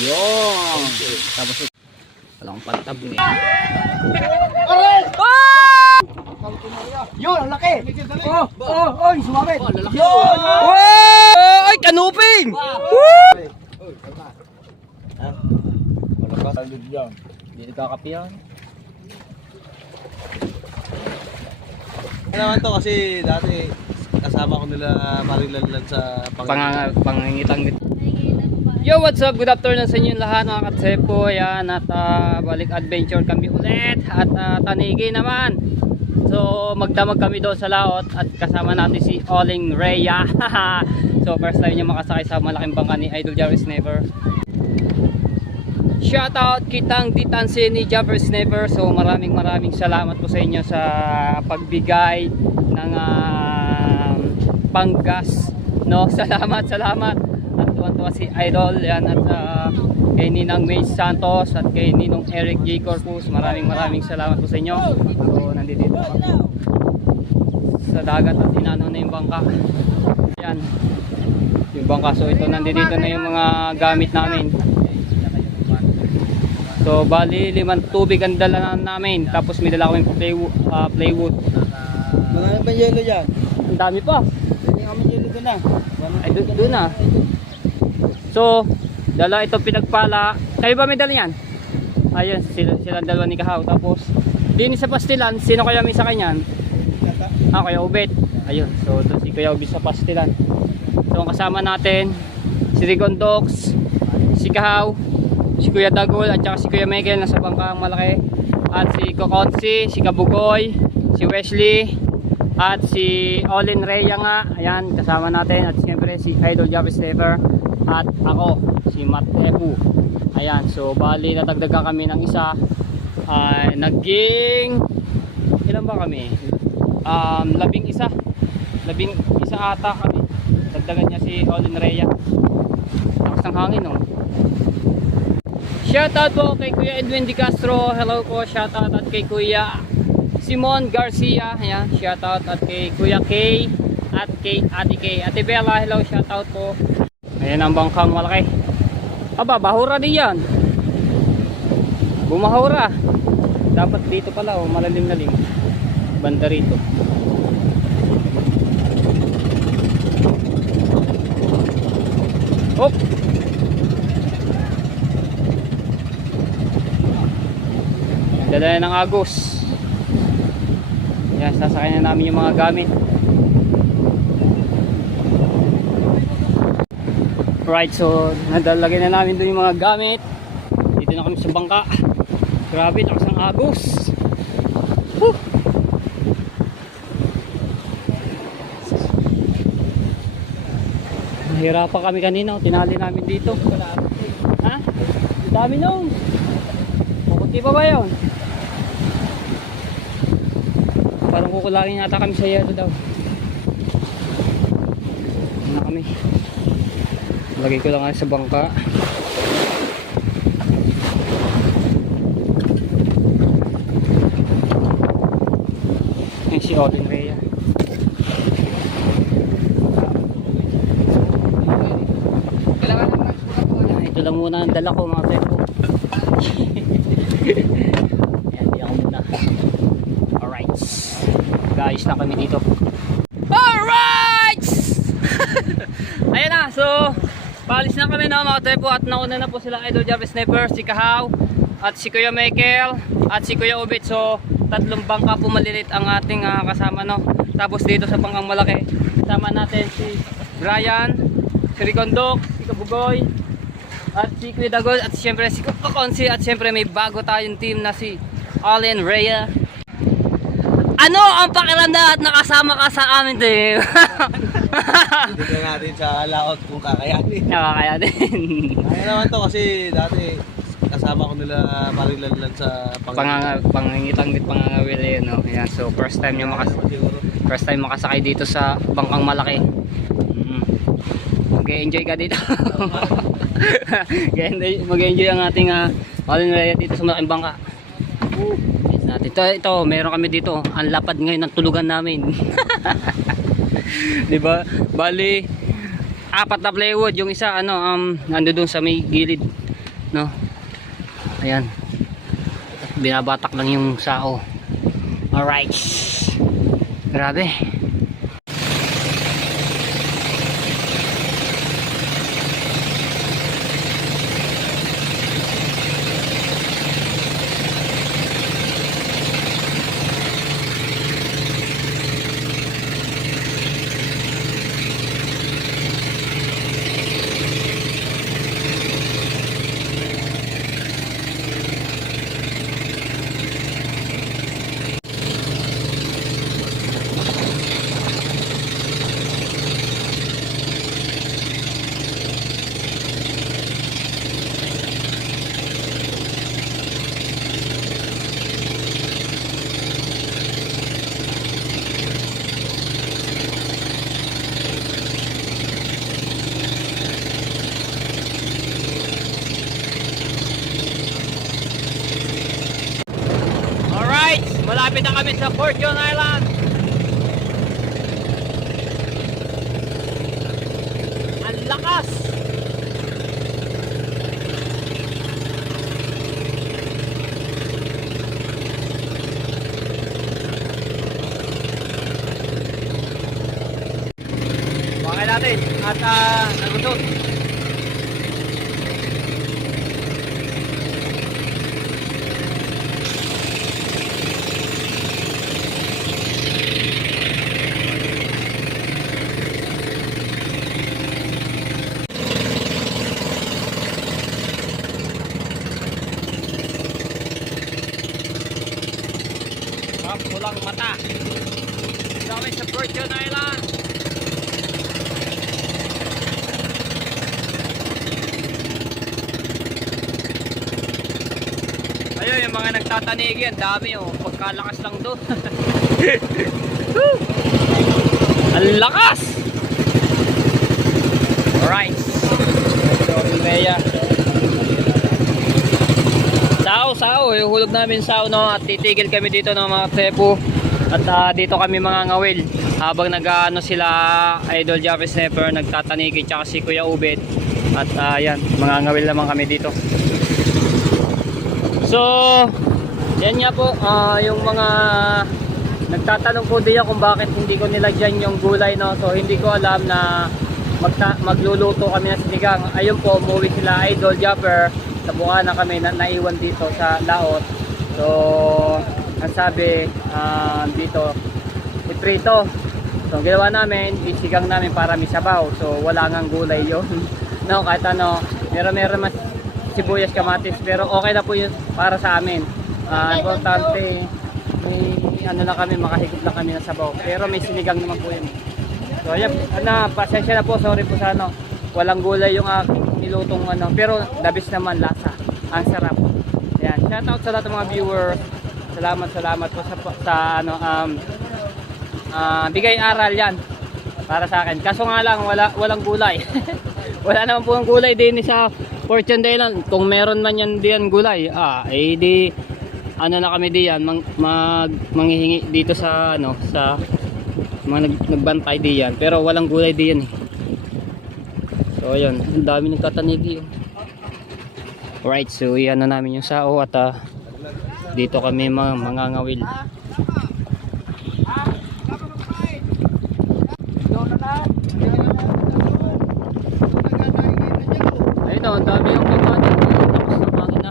Yun. Tapos walang pantabong eh. Yun, ang laki. Oy, sumabit. Yun. Ay, kanuping. Malakas. Dito kakapiyan. Ano naman to kasi dati kasama ko nila Marilalan sa Pangangitang. Yo, what's up? Good afternoon sa inyo lahat mga katsepo. Ayan, at balik adventure kami ulit. At tanigi naman. So, magdamag kami doon sa laot. At kasama natin si Oling Rhea. So, first time niya makasakay sa malaking bangka ni Idol Jumper Sniper. Shoutout kitang Ditanse ni Jumper Sniper. So, maraming salamat po sa inyo sa pagbigay ng panggas. No, salamat. Tuwan-tuwa si Idol yan, at kay Ninang May Santos at kay Ninong Eric J. Corpus, maraming salamat po sa inyo. So nandito kami sa dagat at inano na yung bangka. Yan yung bangka. So ito, nandito na yung mga gamit namin. So bali 5 tubig ang dala namin, tapos may dala kami plywood. Marami ba yelo dyan? Ang dami pa. Hindi kami yelo doon na. Ay doon na. So, dala ito pinagpala. Kayo ba may dala yan? Ayun, silang dalawa ni Kahaw. Tapos, din sa pastilan, sino kaya may sa kanyan? Kuya Ubet. Ayun, so doon si Kuya Ubet sa pastilan. So, ang kasama natin, si Rigondox, si Kahaw, si Kuya Dagol, at saka si Kuya Michael nasa bangkang malaki. At si Kokotsi, si Kabugoy, si Wesley, at si Olin Rhea nga. Ayan, kasama natin. At siyempre si Idol Jumper Sniper. At ako, si Matt Epu. Ayan, so bali natagdagan kami ng isa. Naging ilan ba kami? 11 ata kami. Dagdagan niya si Olin Rhea. Lakas ng hangin, no? Shoutout po kay Kuya Edwin Di Castro. Hello po, shoutout. At kay Kuya Simon Garcia. Ayan, shoutout. At kay Kuya Kay at kay Ate Kay. Ate Bella, hello, shoutout po. Ayan ang bangkang malaki. Aba, bahura din yan. Bumahura. Dapat dito pala, malalim. Banda rito. Hop! Dala ng agos. Ayan, sasakay na namin yung mga gamit. Right, so nadalagay na namin doon yung mga gamit. Dito na kami sa bangka. Grabe, takas ng agos. Woo! Nahirapan kami kanina, tinali namin dito. Ha? Dami nung. Pukunti pa ba yun? Parang kukulangin yata kami sa yelo daw. Ano na kami? Lagay ko lang sa bangka. Ayan si Olin Rhea. Ito lang muna ang dala ko, mga tepo. Ayan, di ako muna. Alright, guys, na kami dito. Alright. Ayan na, so paalis na kami na, mga tepo. At nauna na po sila Idol Jumper Sniper, si Kahaw, at si Kuya Michael, at si Kuya Ubet. So tatlong bangka po malilit ang ating kasama, no. Tapos dito sa bangkang malaki, kasama natin si Brian, si Rigondok, si Kabugoy, at si Kuya Dagol, at siyempre si Kokonsi. At siyempre may bago tayong team na si Olin Rhea. Ano ang pakiramdam at nakasama ka sa amin, team? Dito natin sa laot kung kakayanin. Nakakayanin. Ano naman to kasi dati kasama ko nila Marilalan sa pangangawil yun, no? Ayan, so first time makasakay dito sa bangkang malaki. Mag-enjoy ka dito. Mag-enjoy ang ating Olin Rhea dito sa malaking bangka. Yes, natin. Ito, meron kami dito. Ang lapad ngayon ng tulugan namin. Diba? Bali, 4 na plywood. Yung isa, nando dun sa may gilid. no? Ayan. Binabatak lang yung sao. Alright. Grabe. Malapit na kami sa Fortune Island. Ang lakas. Bakit natin at nagusot. Pulang mata. Dito kami sa Fortune Island. Ayun yung mga nagtatanigi, ang dami oh. Pagkalakas lang doon. Ang lakas. Alright. Meya. Sao, ihulog namin sao, no, at titigil kami dito ng mga trepo at dito kami mga ngawil habang nag-ano sila Idol Jaffe Sniper, nagtatanigi tsaka si Kuya Ubet at yan, mga ngawil naman kami dito. So yan nga po, yung mga nagtatanong po diyan kung bakit hindi ko nilagyan yung gulay, no, so hindi ko alam na magluluto kami ng sinigang. Ayun po, umuwi sila Idol Jaffe sa Bukana kami, naiwan dito sa Laot. So ang sabi dito iprito. So ginawa namin, isigang namin para may sabaw. So wala ngang gulay yun. No, kahit ano, meron mas sibuyas, kamatis, pero okay na po yun para sa amin. Importante may ano lang kami, makahigop lang kami ng sabaw. Pero may sinigang naman po yun. So ayan, pasensya na po, sorry po sa ano, walang gulay yung nilutong ano, pero labis naman lasa. Ang sarap. Ayan, shout out sa lahat ng mga viewers. Salamat po sa ano, bigay aral yan para sa akin. Kaso nga lang walang gulay. Wala naman po ang gulay din sa Fortune Island. Kung meron man yan diyan gulay, di ano na kami diyan manghihingi dito sa ano, sa mga nagbantay diyan, pero walang gulay diyan eh. So ayun, ang dami nagtatanigi. Alright, so iyan na namin yung sao at dito kami mga ngawil. Ayun o, ang dami yung pagmana. Lakas ng makina.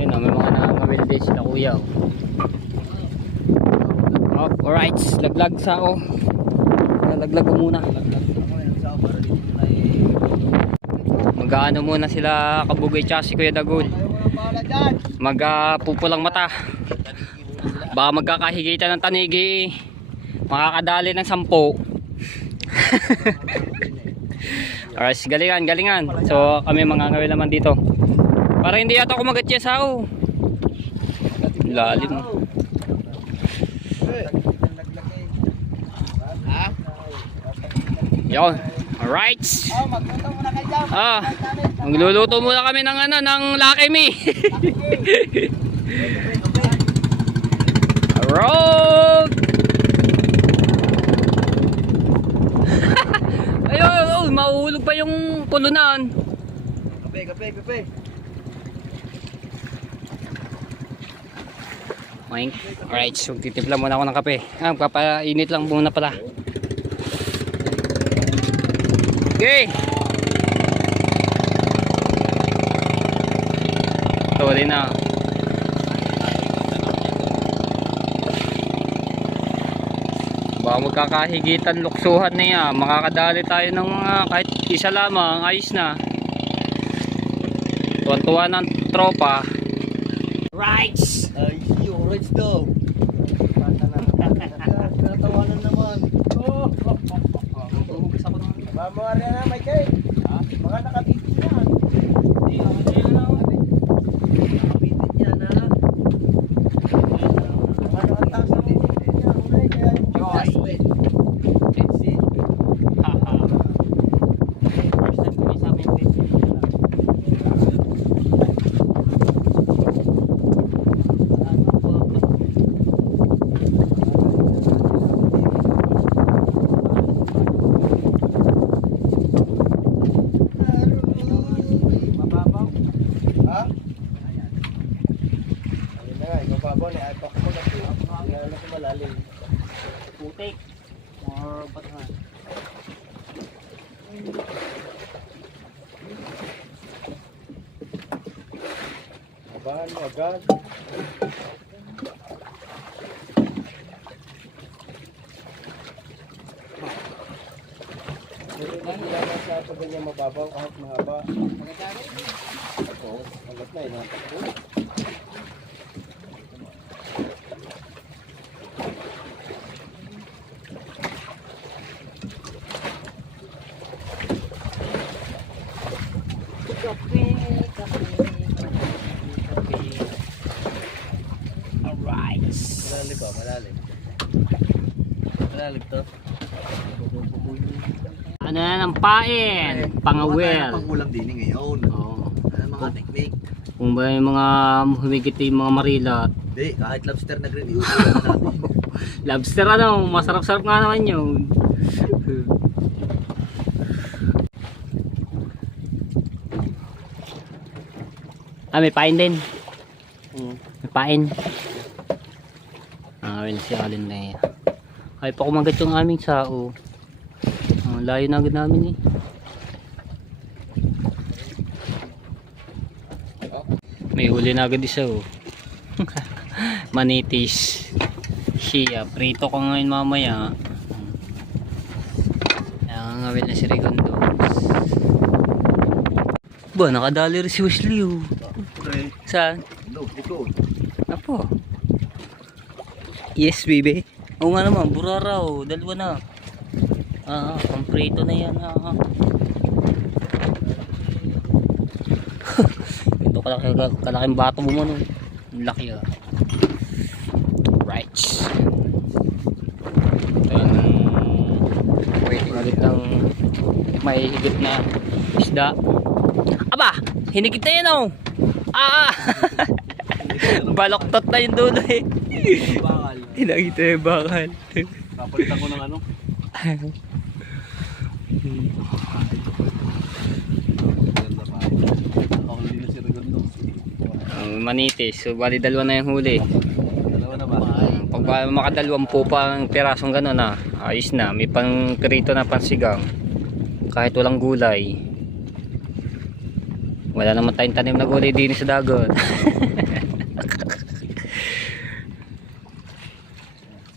Ayun o, may mga ngawil din sila kuya. Alright, laglag sao. Laglag ko muna. Mag-ano muna sila Kabugay tsaka si Kuya Dagol. Magpupulang mata. Baka magkakahigitan ng tanigi. Makakadali ng 10. Alright, galingan. So kami mga ngawil naman dito. Para hindi yata ako magatya sao. Lalim. Yon. Alright. Magluluto muna kami ng ano, ng Lucky Me. Alright. Ayun, mahuhulog pa yung pulunan. Kape. Moink. Alright, so titimpla muna ako ng kape. Papainit lang muna pala. Okay. Tuloy na. Baka magkakahigitan luksuhan na yan. Makakadali tayo ng mga kahit isa lamang. Ayos na. Tuwan-tuwa ng tropa. Right. Right daw. Tinatawanan naman. Mga rin na, Michael. Mga nakabitin yan. Nakabitin yan, ha? Mga nakataas na bitin yan. Just wait. That's it. First time ko may sabi yung pwede. Ha? Ayun na nga, ikaw babaw na. Ay, baka mo na po. Hindi na ako malalim. Putik. Or ba't Abahan mo agad. Hindi lang sa ito ganyan mababaw kahit mahaba. Oo, hanggat na inatakbo. Alright. Malalim ba? Malalim. Malalim to. Ano na ng pain? Pangawel. Pangulam din ngayon. Oo. Ano mga technique? Kung ba yung mga humigit yung mga marilat. Hindi, kahit lobster na green, iusulan na natin. Lobster ano, masarap-sarap nga naman yun. May pain din. May pain. Ayun si Alin na yan. Ay pa kumagat yung aming sao. Layo na agad namin eh. May huli na agad isa oh. Manitis. Siya, prito ko ngayon mamaya. Ayan, ngawin na si Rigondo. Ba, nakadali rin si Wesley oh. Okay. Saan? No, ito. Apo. Yes, baby. Oo nga naman, burara oh. Dalawa na. Ang prito na yan. Ito kalaking bato mo no. Ang laki ah. Right. Ito yung waiting ulit ng may higit na isda. Aba! Hinigit na yan oh! Baloktot na yung dulo eh. Bakal. Hinagita yung bakal. Papalitan ko ng ano? Nakahuli na si Rigondo. Manitis. So bali dalawa na yung huli. Dalawa na ba? Pag makadalawampu pa ang pirasong gano'n na, ayos na. May pang pirito na pansigang. Kahit walang gulay. Wala naman tayong tanim na gulay din sa dagat.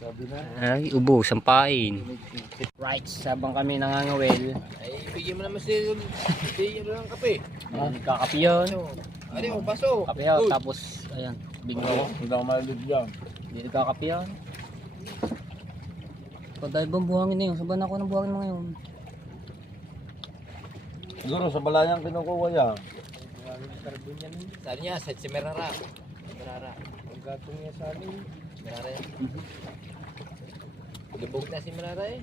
Sabi na. Ay, ubo, sampain. Right, sabang kami nangangawel. Ay, bigyan mo naman si bigyan mo ng kape. Kakape yun. Ano yung baso? Kape yun, tapos, ayan, bingo ko. Hindi ako malit dyan. Hindi kakape yun. Dahil bang buhangin na yun? Saban ako ng buhangin mga yun. Siguro sa balayang kinukuha yan. Saan niya? Sa Merara. Merara. Ang gatong niya sa amin. Merara yan. Lubog na si Merara eh.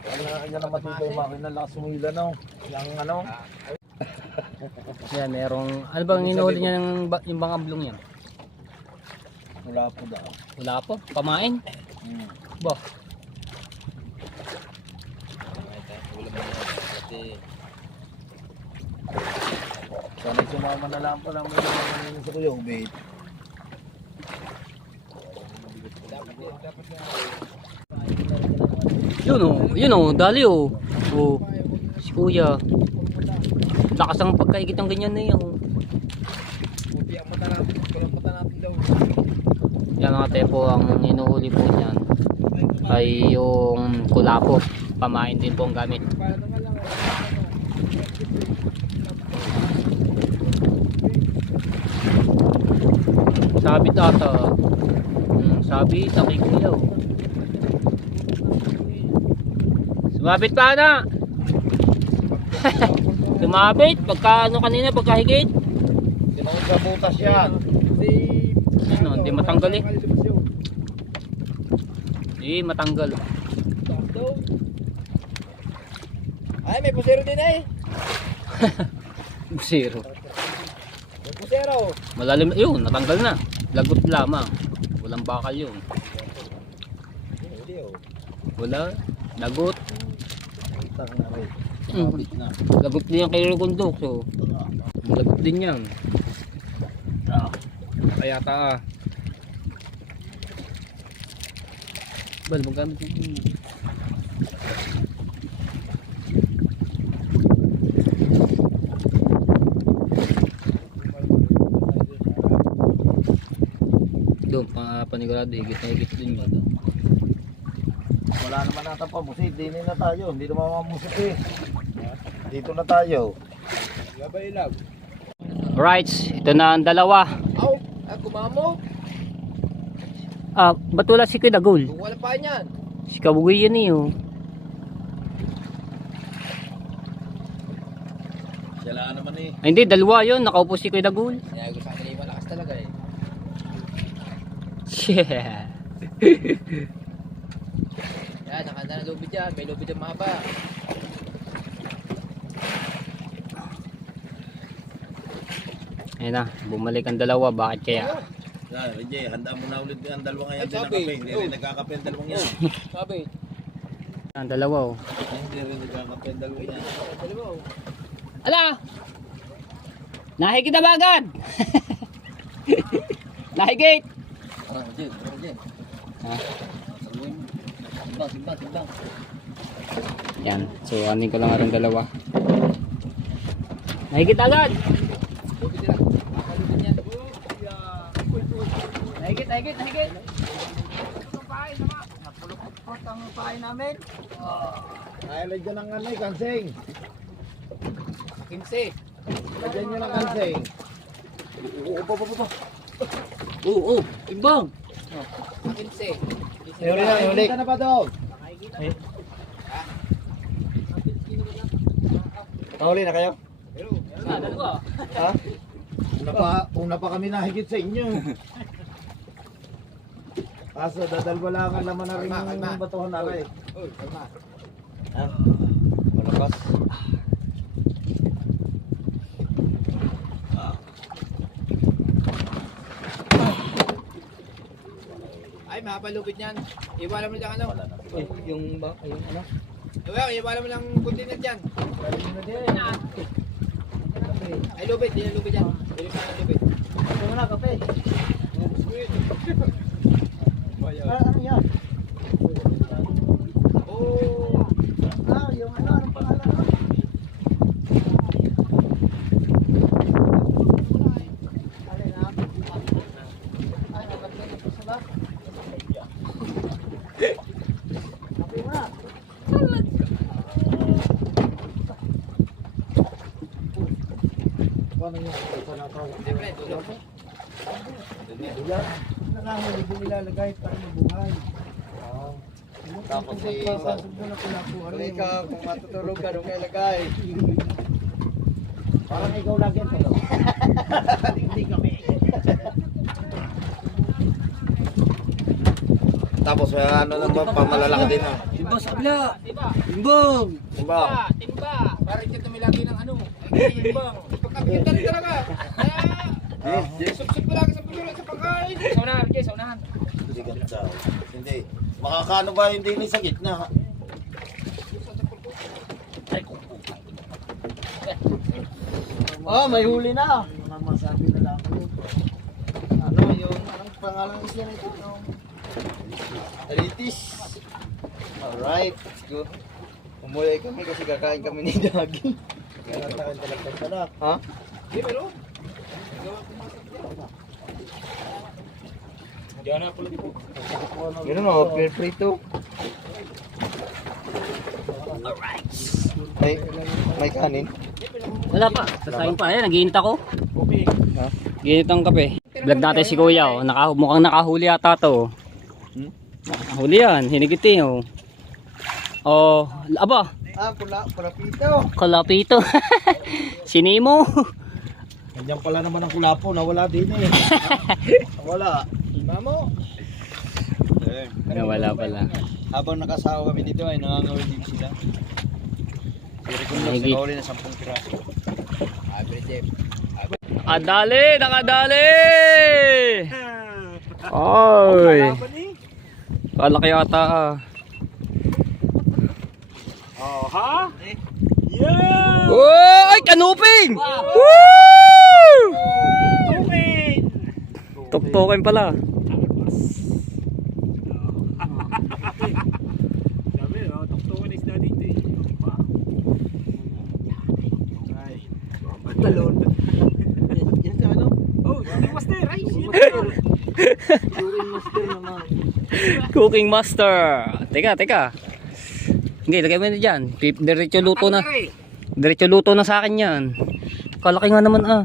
Kanya na matibay makina lakas sumila no. Yang ano? Yan, merong, ano bang inuuli niya yung bang ablong yan? Wala po daw. Wala po, pamain. Ba? Ulam na yan. Kasi sumama na lang pa lang sa kuya, ubit. Yun oh, dali oh. Oh, si kuya. Lakas ang pagkaigit ng ganyan na yun. Puti ang mata natin. Kulang mata natin daw. Yan mga tepo, ang inuhuli po niyan ay yung kulapo. Pamain din po ang gamit. Sabit ata. Sabit sa kay kuya. Oh. Sumabit pa na. Sumabit pagka ano kanina pagkahigit. Tinawag sa butas yan. Ano, hindi matanggal eh. Hindi matanggal. Ay, may pusero din eh. Zero. May pusero. Malalim yun, natanggal na. Lagot lamang. Walang bakal yun. Hindi oh. Wala. Lagot. Tang na rin. Mm. Lagot din yan kay Rugundok. So, lagot din yan. Kaya ta. Bal, magkano din. Doon, panigurado, higit na higit din yun. Wala naman nata pa, busit. Dinin na tayo. Hindi naman mamusik eh. Dito na tayo. Gabay lang. Alright, ito na ang dalawa. Aw, kumamo. Ba't wala si Kuya Dagol? Kung wala pa yan. Si Kabugoy yan eh oh. Sila naman eh. Ay, hindi, dalawa yun. Nakaupo si Kuya Dagol. Kaya gusto sa kanila malakas talaga eh. Yeah. Yan, nakanda na lubid yan. May lubid yung mahaba. Ayun na, bumalik ang dalawa. Bakit kaya? Yan, Rejay, handa mo na ulit ang dalawang yan. Ay, Hindi sabi. nakape. Hindi rin nagkakape ang dalawang yan. Sabi. Ang dalawa oh. Hindi rin nagkakape ang dalawang yan. Dalawa oh. Ala! Nahigit na ba agad? Nahigit! Rejay. Ha? Timbang. Yan, so anin ko lang ang dalawa. Nahigit agad! Lubid nila. Lubid yan. Nahigit! Napulok-pulok ang pahay namin. Ay, lagyan ng anay, kansing. 15. Lagyan nyo ng kansing. Oo, timbang! 15. Huli na, huli. Kita na pa doon. Nahuli na kayo? Dalawa. Ha? Una pa kami nahigit sa inyo. Kaso dadalwa lang ang laman na rin yung batuhan na rin. Uy, kalma. Ha? Malakas. Ay, mahaba lubid niyan. Iwala mo dyan ano? Yung ano? Iwala mo lang kunti na dyan. Ay, lubid. Di na lubid yan. Di na lubid. Ito na, kape. Ano yan? Oh. Yung anong pangalan? Siyempre, tulog. Nakahuli din nilalagay para mabuhay. Tapos si isa. Ikaw, kung matutulog ka, doon kayo lagay. Parang ikaw lagi ang tulog. Hindi kami. Tapos may ano naman pamalalaki din ah. Timbang sa kabila! Diba? Timbang! Diba? Timba. Parang dyan kami lagi ng ano. Timbang. Pagkakita rin talaga. Sup-sup ko lagi sa pagkakas sa pagkain. Sa unahan, Jay, sa unahan. Hindi ganda. Hindi. Makakano ba hindi ni sa gitna? Oh, may huli na. Masabi na lang ako. Ano yung anong pangalan ng isla nito? Aritis. Alright, let's go. Umuwi kami kasi kakain kami ni Dagi. Kaya tayo talaga. Ha? Di, pero. Diyan na pala dito. Meron o, fair prito. May kanin. Wala pa. Sasayin pa. Ayan, nag-iinit ako. Kopi. Ha? Ginit ang kape. Vlog natin si Kuya. Oh. Mukhang nakahuli ata to. Nakahuli yan. Hinigiti. Oh. Oh, aba. Ah, pula pito. Kalapito. Sinimo. Nandiyan pala naman ang kulapo, nawala din eh. Nawala. Mamo. Wala pala. Habang nakasawa kami dito ay nangangawin din sila. Pero kung Higit. nakahuli na 10 piraso. Nakadali! Nakadali! Oy! Kalaki ata ah. Oh, ha? Yeah! Oh, ay, kanuping! Woo! Tumin! Tuktukin pala. Sabi, oh, tuktukan isda dito eh. Talon. Yan sa ano? Oh, yung master, ay, Master naman. Cooking master. Teka. Hindi, lagay mo na dyan. Diretso luto na. Diretso luto na sa akin yan. Kalaki nga naman ah.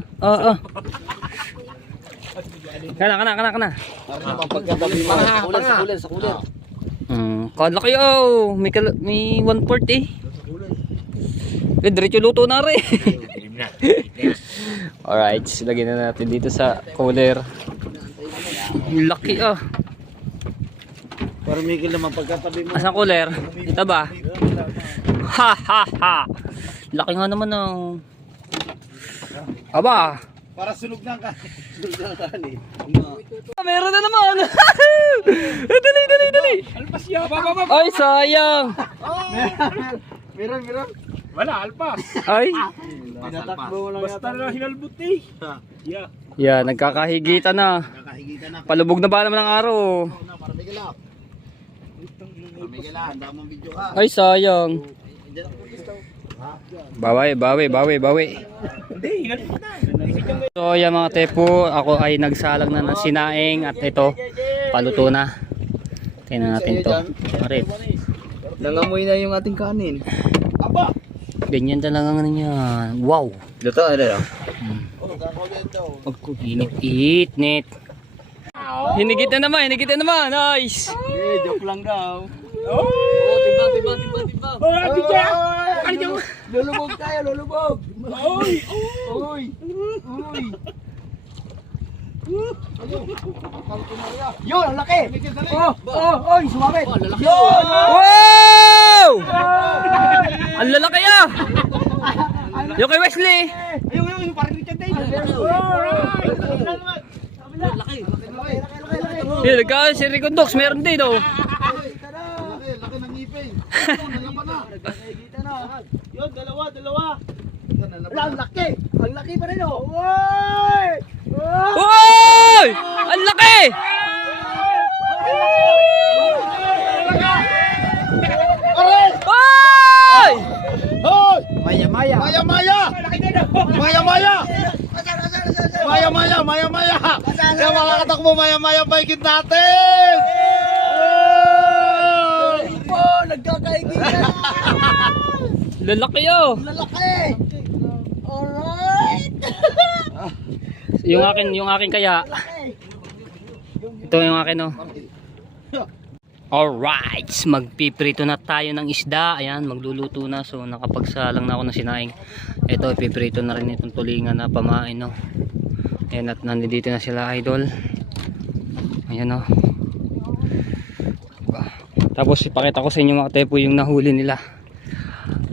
Kana. Ano naman pagkatabi mo? Sa kuler. Kalaki oh. May 1/4 eh. Diretso luto na rin. Alright, lagyan na natin dito sa cooler. Laki ah. Para Miguel naman pagkatabi mo. Asan cooler? Ito ba? Ha. Laki nga naman oh. Aba. Para sunog ng kanin. Sunog ng kanin. Meron na naman. Dali. Alpas yan! Ay, sayang. Meron. Wala, alpas! Ay. Tinatakbo mo lang Basta na hinalbut eh! Yeah. Yeah, nagkakahigitan na. Nakahigitan na. Palubog na ba naman ang araw? Para Miguel ah. Para Miguel ah, handa mong video ka. Ay, sayang. Diyan ako gusto. Bawi. Hindi, hinalput na! So, yan mga tepo, ako ay nagsalang na ng sinaing at ito, paluto na. Tingnan natin to. Arit. Nangamoy na yung ating kanin. Aba! Ganyan talaga nga yan. Wow. Luto, ano? Init. Hinigit na naman. Nice. Joke lang daw. Oh! Tiba. Oh, ati dyan! Ano dyan? Lulubog tayo, lulubog. Oy! Uy. Yun, ang laki. Oy, sumabit. Yun. Wow! Ang lalaki ah! Yung kay Wesley. Yung parang Richard Day. Laki. Yung nagkaan si Rico Dox, meron din oh. Laki ng ngipin. Nakikita na. Yun, dalawa. Ang laki. Ang laki pa rin oh. Oy! Uy! Ang laki! Uy! Hoy! Maya. Kaya makakatakbo maya paikit natin! Oh, nagkakaibigan! Lalaki oh. Lalaki! Alright! Yung akin kaya. Ito yung akin oh. Alright, magpiprito na tayo ng isda. Ayan, magluluto na. So nakapagsalang na ako ng sinaing. Ito, ipiprito na rin itong tulingan na pamain no. Ayan, at nandito na sila idol. Ayan oh. Tapos ipakita ko sa inyo mga tepo yung nahuli nila.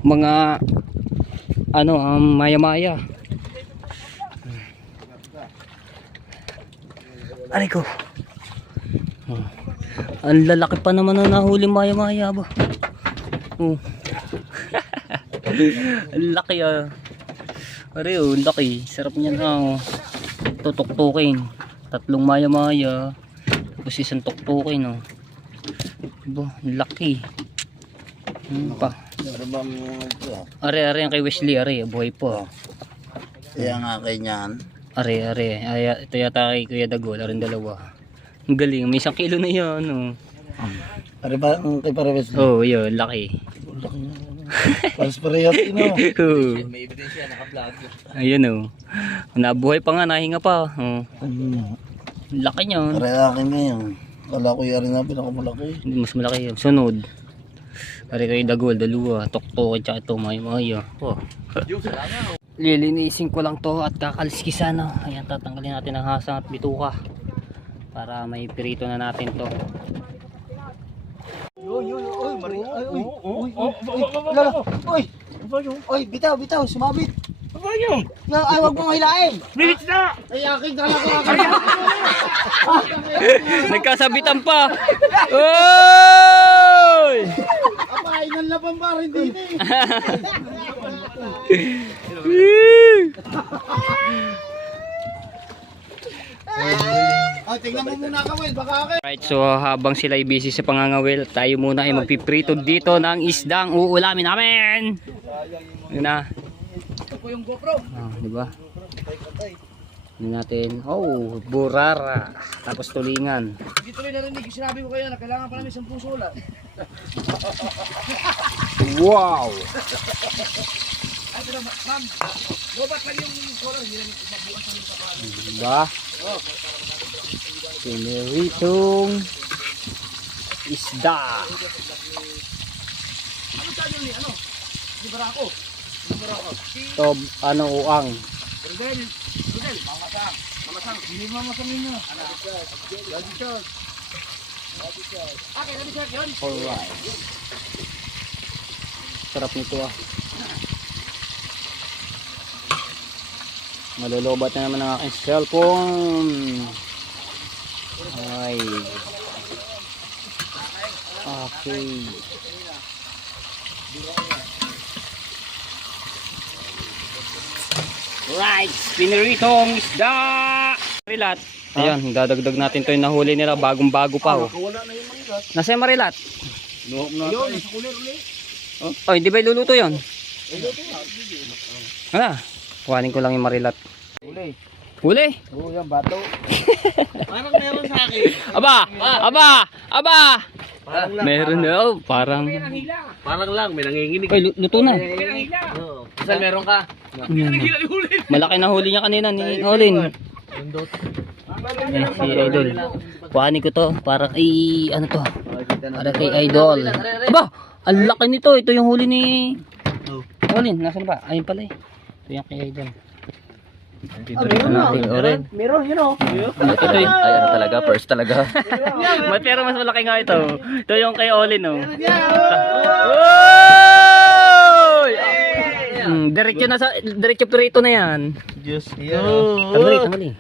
Mga maya-maya. Aray ko. Ang lalaki pa naman na nahuli maya-maya ba. Ang laki ah. Pare oh, laki. Sarap niya na oh. Tutuktukin. 3 maya-maya. Tapos isang tuktukin oh. Diba, laki. Pa. Ano bang ito? Are ang kay Wesley, are buhay po. Kaya nga kay niyan. Are. Ay, ito yata kay Kuya Dagol, are dalawa. Ang galing, may 1 kilo na yan oh. Pare ba kay Parewes? Oh, yun, laki. Pares parehas ino. May ebidensya, naka-vlog. Ayun oh. Nabuhay pa nga, nahinga pa. Oh. Laki niyan. Pare akin ngayon. Kala ko yari na pinakamalaki. Mas malaki yun. Sunod. Pare kayo Dagol, dalawa. Tuktok at saka ito, maya. Oh. Lilinisin ko lang to at kakaliskisan. Oh. Ayan, tatanggalin natin ang hasang at bituka. Para may pirito na natin to. Oy, bitaw, sumabit. Ano yun? Ay, wag mong hilain. Bilis na! Ay, aking talaga. Nagkasabitan pa. Oy! Apa, inanlapan pa rin din eh. Tingnan mo muna ka, Will. Baka akin. Right, so habang sila ay busy sa pangangawil, tayo muna ay magpiprito dito ng isdang uulamin namin. Yun na. Ito po yung GoPro. Di ba? Yun natin. Oh, burara. Tapos tulingan. Hindi tuloy narinig yung sinabi ko kayo na kailangan pa namin 10 sola. Wow! Ay, pero ma'am, lobat lang yung solar. Hindi namin magbuwan sa mga kapal. Diba? Piniritong isda. Ano sa yun ni ano? Si Barako. Ito, ano, uang. Rodel, mamasang. Mamasang. Hindi mamasang ninyo. Lagi shot. Okay, lagi shot yun. Alright. Sarap nito ah. Malulubat na naman ang aking cellphone. Ay. Okay. Right, piniritong isda. Marilat. Ayan, dadagdag natin to yung nahuli nila, bagong-bago pa oh. Wala na yung manilat. Nasa yung marilat? Yun, sa kulir ulit. Oh, hindi ba iluluto yun? Ah, kuhanin ko lang yung marilat. Uli. Huli? Oo, yan, bato. Parang meron sa akin. Aba! Parang lang. Meron na, oh, parang. Parang lang, may nanginginig. Ay, luto na. Oo. Saan meron ka? Malaki na huli niya kanina ni Olin. Ayan, si Idol. Kuhanin ko to para kay, ano to? Para kay Idol. Aba! Ang laki nito. Ito yung huli ni Olin. Nasaan ba? Ayun pala eh. Ito yung kay Idol. Meron, yun o. Ito yung, ay ano talaga, first talaga. Pero mas malaki nga ito. Ito yung kay Olin oh. Oy! Diretso na sa, diretso pirito na yan. Diyos Tanggali.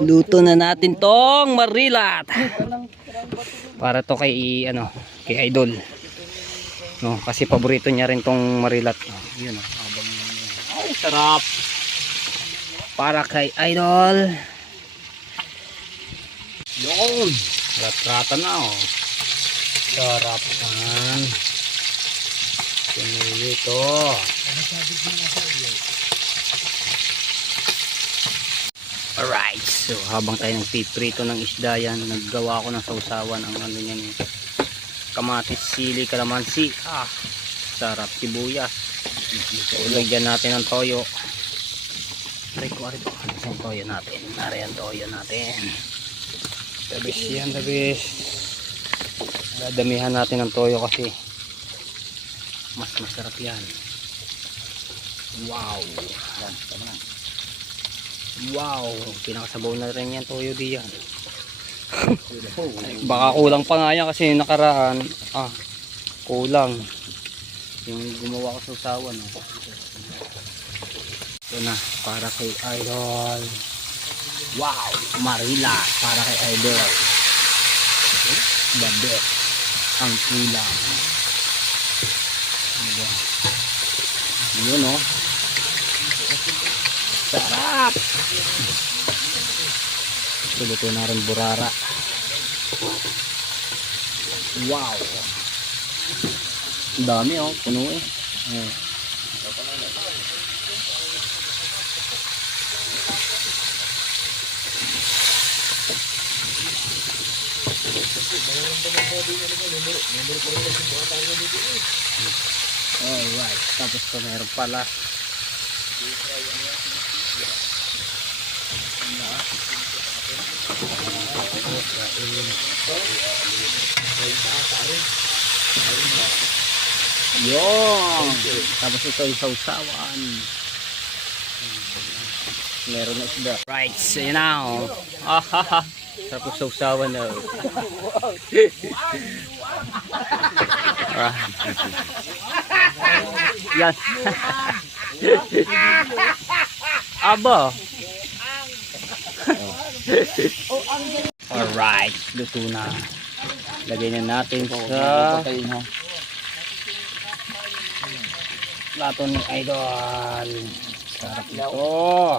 Luto na natin tong marilat. Para to kay ano, kay Idol. No, kasi paborito niya rin tong marilat. Yun oh, habang ay sarap. Para kay Idol. Yun. Rat-rata na oh. Sarap kan. Ito. Alright, so habang tayo nagpiprito ng isda yan, naggawa ko ng sausawan ang ano niyan eh. Kamatis, sili, kalamansi. Ah, sarap, sibuyas. So, lagyan natin ng toyo. Arito. Ang toyo natin. Nari ang toyo natin. Dabis yan, dabis. Dadamihan natin ng toyo kasi mas masarap yan. Wow. Yan, tama na. Wow, pinakasabaw na rin yan toyo diyan. Baka kulang pa nga yan kasi nakaraan kulang yung gumawa ko sa usawa no? Ito na para kay Idol. Wow, Marila para kay Idol. The best. ang ulam. Diba? Yun oh. Sarap! Luto na rin burara. Wow! Ang dami oh, puno eh. Ayan. Alright, tapos ito meron pala. Yun! Tapos ito yung sausawan. Meron na isda. Right, so yun na oh. Ahaha! Tapos sausawan na. Yan. Aba. Alright, luto na. Lagay na natin sa plato ni Idol. Sarap ito.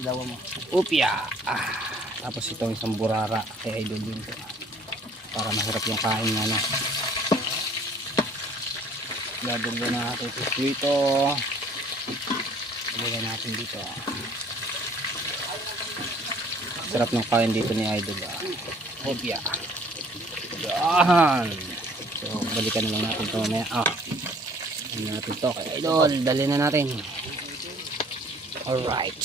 Dawa mo. Upya. Tapos itong isang burara kay Idol din to. Para masarap yung kain nga na. Dadagyan natin ito dito. Ilagay natin dito. Sarap ng kain dito ni Idol. Hopya. Yan. So balikan na lang natin ito mamaya. Dali natin ito kay Idol. Dali na natin. Alright.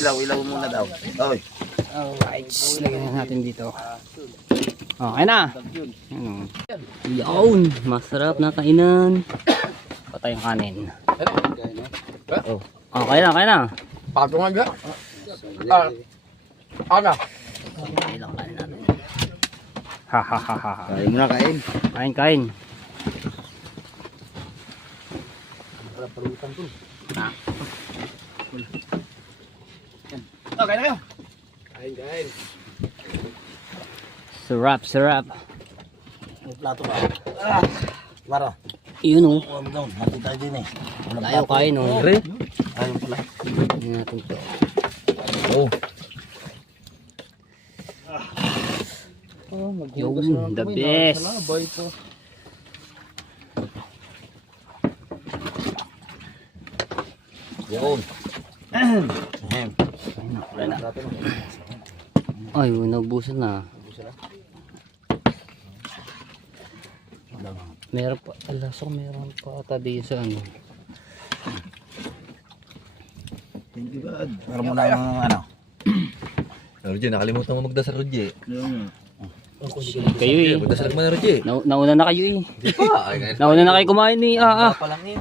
Ilaw muna daw. Oy. Alright. Lagyan na natin dito. Okay na. Yun. Masarap na kainan. Patay ang kanin. Oh. Okay na. Pato nga ga. Ana. Ilang kain natin. Ha. Kain mo na kain. Kain. Okay na kayo. Kain. Sarap. May plato ba? Mara. Yun oh. Down. Mati tayo din eh. Tayo kain oh. Ayun pala. Hindi natin ito. Oh. Yun, the best. Yun. Ay, naubusan na. Meron pa, alas ko meron pa ata din sa ano. Thank you God. Meron mo na yung ano. Roger, nakalimutan mo magdasal, Roger. Kayo eh. Magdasal ka man, Roger. Nauna na kayo eh. Di pa. Nauna na kayo kumain eh. Palang yun.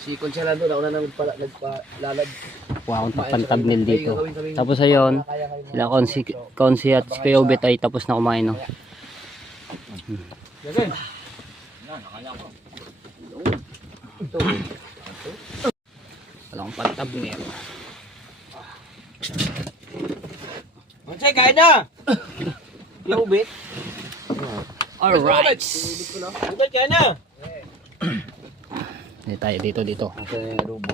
Si Conselado, nauna na nagpalalad. Wala akong papantabnil dito. Tapos ayun, sila Konsi at si Kuya Ubet ay tapos na kumain no. Wala akong pantabnil. Mansay, kain na! Yung ubit. Alright. Ubit, kain na! Hindi tayo dito.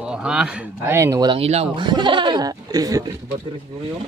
Oh, ha? Ayun, walang ilaw. Battery siguro yung.